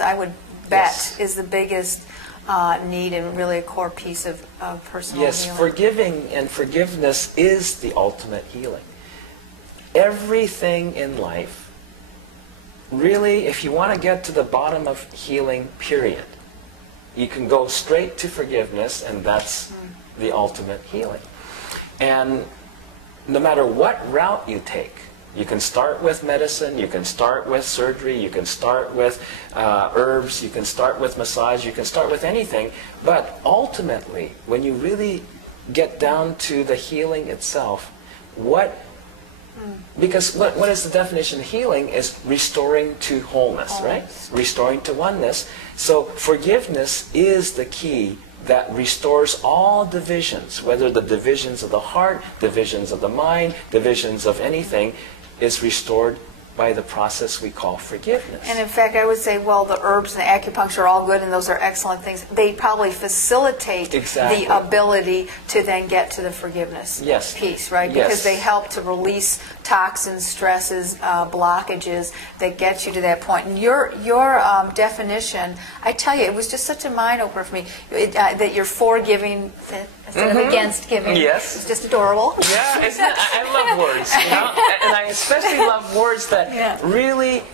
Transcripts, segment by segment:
I would bet is the biggest need and really a core piece of personal healing. Yes, forgiving and forgiveness is the ultimate healing. Everything in life, really, if you want to get to the bottom of healing, period, you can go straight to forgiveness, and that's the ultimate healing. And no matter what route you take, you can start with medicine, you can start with surgery, you can start with herbs, you can start with massage, you can start with anything. But ultimately, when you really get down to the healing itself, because what is the definition of healing is restoring to wholeness, right? Restoring to oneness. So forgiveness is the key that restores all divisions, whether the divisions of the heart, divisions of the mind, divisions of anything, is restored by the process we call forgiveness. And in fact, I would say, well, the herbs and the acupuncture are all good, and those are excellent things. They probably facilitate the ability to then get to the forgiveness piece, right? Because they help to release toxins, stresses, blockages that get you to that point. And your definition, I tell you, it was just such a mind-opener for me, that you're for giving instead of against giving. Yes. It's just adorable. Yeah, isn't it? I love words, you know? And I especially love words that really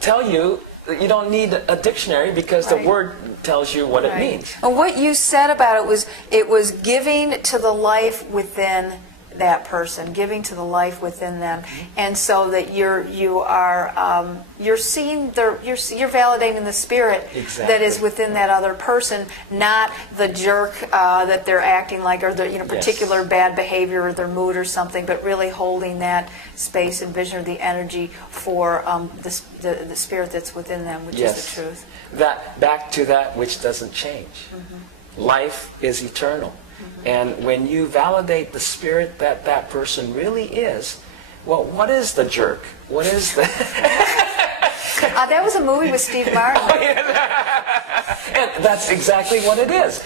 tell you that you don't need a dictionary, because the word tells you what it means. And what you said about it was giving to the life within that person, giving to the life within them, and so that you're seeing you're validating the spirit that is within that other person, not the jerk that they're acting like, or the particular bad behavior or their mood or something, but really holding that space and vision or the energy for the spirit that's within them, which is the truth. Back to that which doesn't change. Life is eternal. And when you validate the spirit that that person really is, well, what is the jerk? What is the... That was a movie with Steve Martin. And that's exactly what it is.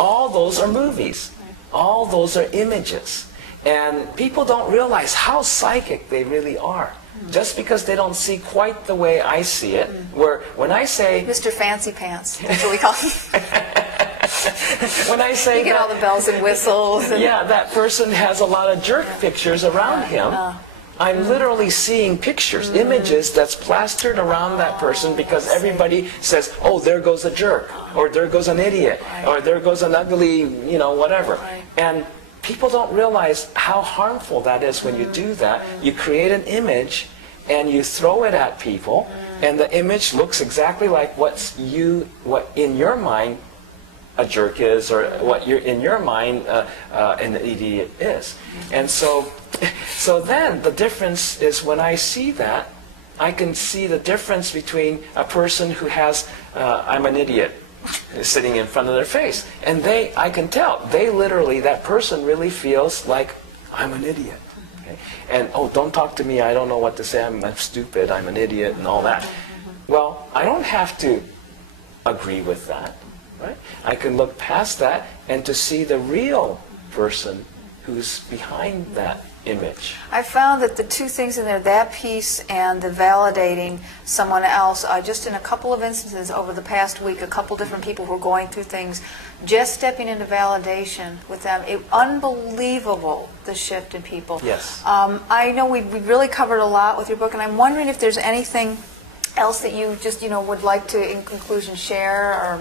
All those are movies. All those are images. And people don't realize how psychic they really are. Just because they don't see quite the way I see it, where when I say... Mr. Fancy Pants, that's what we call him. When I say you get all the bells and whistles. And that person has a lot of jerk pictures around him. I'm literally seeing pictures, images that's plastered around that person, because everybody says, oh, there goes a jerk, or there goes an idiot, or there goes an ugly, whatever. And people don't realize how harmful that is when you do that. You create an image and you throw it at people, and the image looks exactly like what in your mind a jerk is, or what in your mind an idiot is. And so then the difference is, when I see that, I can see the difference between a person who has I'm an idiot sitting in front of their face, and I can tell that person really feels like I'm an idiot. Okay? And oh, don't talk to me, I don't know what to say, I'm stupid, I'm an idiot, and all that. Well, I don't have to agree with that. Right? I can look past that and to see the real person who's behind that image. I found that the two things in there, that piece and the validating someone else, just in a couple of instances over the past week, a couple different people were going through things, just stepping into validation with them. Unbelievable, the shift in people. Yes. I know we really covered a lot with your book, and I'm wondering if there's anything else that you just would like to, in conclusion, share, or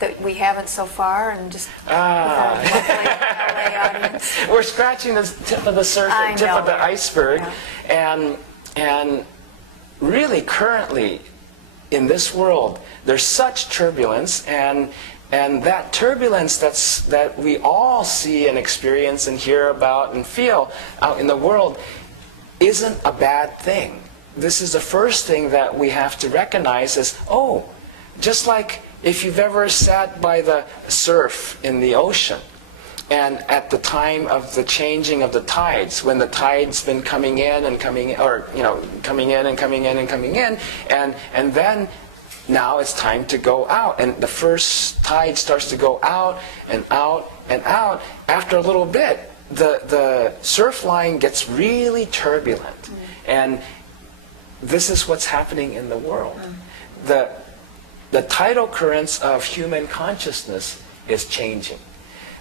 that we haven't so far, and just with our lovely LA audience. We're scratching the tip of the surface, tip of the iceberg, and really currently in this world there's such turbulence, and that turbulence that we all see and experience and hear about and feel out in the world isn't a bad thing. This is the first thing that we have to recognize is, oh, just like if you've ever sat by the surf in the ocean, and at the time of the changing of the tides, when the tide's been coming in and coming, or coming in and coming in and coming in, and then now it's time to go out, and the first tide starts to go out and out and out. After a little bit, the surf line gets really turbulent, and this is what's happening in the world. the tidal currents of human consciousness is changing.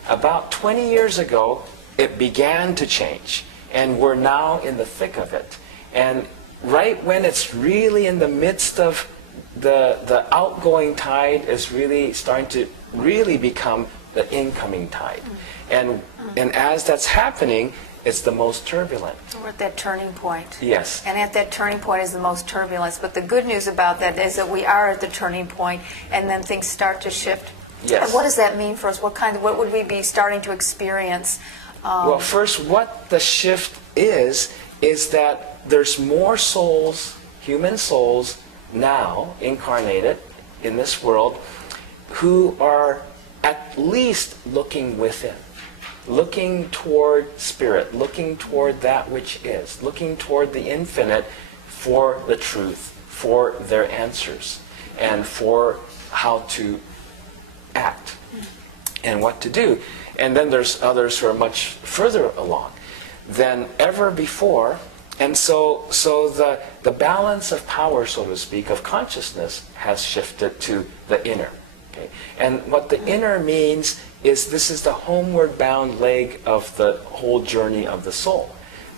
About 20 years ago, it began to change, and we're now in the thick of it. And right when it's really in the midst of the outgoing tide is really starting to really become the incoming tide. And as that's happening, it's the most turbulent. We're at that turning point. Yes. And at that turning point is the most turbulence. But the good news about that is that we are at the turning point, and then things start to shift. Yes. And what does that mean for us? What would we be starting to experience? Well, first, what the shift is that there's more souls, human souls, now incarnated in this world, who are at least looking within, looking toward spirit, looking toward that which is, looking toward the infinite for the truth, for their answers, and for how to act and what to do. And then there's others who are much further along than ever before. And so the balance of power, so to speak, of consciousness has shifted to the inner. Okay? And what the inner means is this is the homeward bound leg of the whole journey of the soul.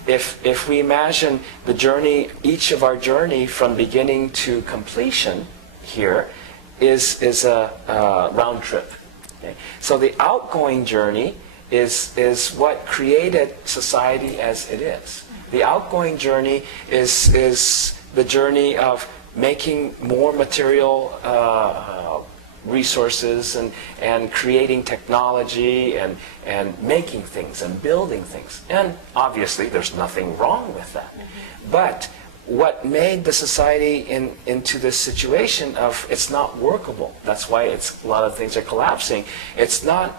If we imagine the journey, each of our journey from beginning to completion here is a round trip. Okay? So the outgoing journey is what created society as it is. The outgoing journey is the journey of making more material resources and creating technology and making things and building things. And obviously there's nothing wrong with that. But what made the society into this situation of it's not workable, that's why a lot of things are collapsing, it's not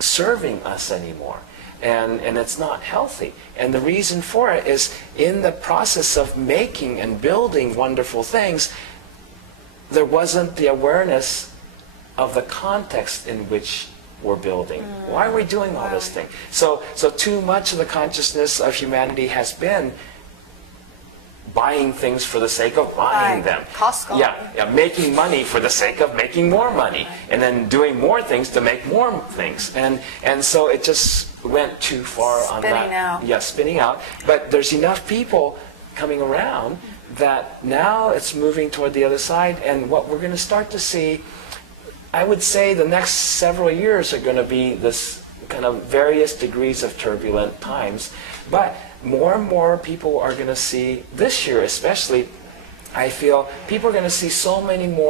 serving us anymore. And it's not healthy. And the reason for it is in the process of making and building wonderful things, there wasn't the awareness of the context in which we're building. Why are we doing all this thing? So too much of the consciousness of humanity has been buying things for the sake of buying them. Costco. Yeah, making money for the sake of making more money, and then doing more things to make more things. And so it just went too far on that. Spinning out. Yeah, spinning out. But there's enough people coming around that now it's moving toward the other side, and what we're going to start to see, I would say the next several years are going to be this kind of various degrees of turbulent times. But more and more people are going to see, this year especially, I feel, people are going to see so many more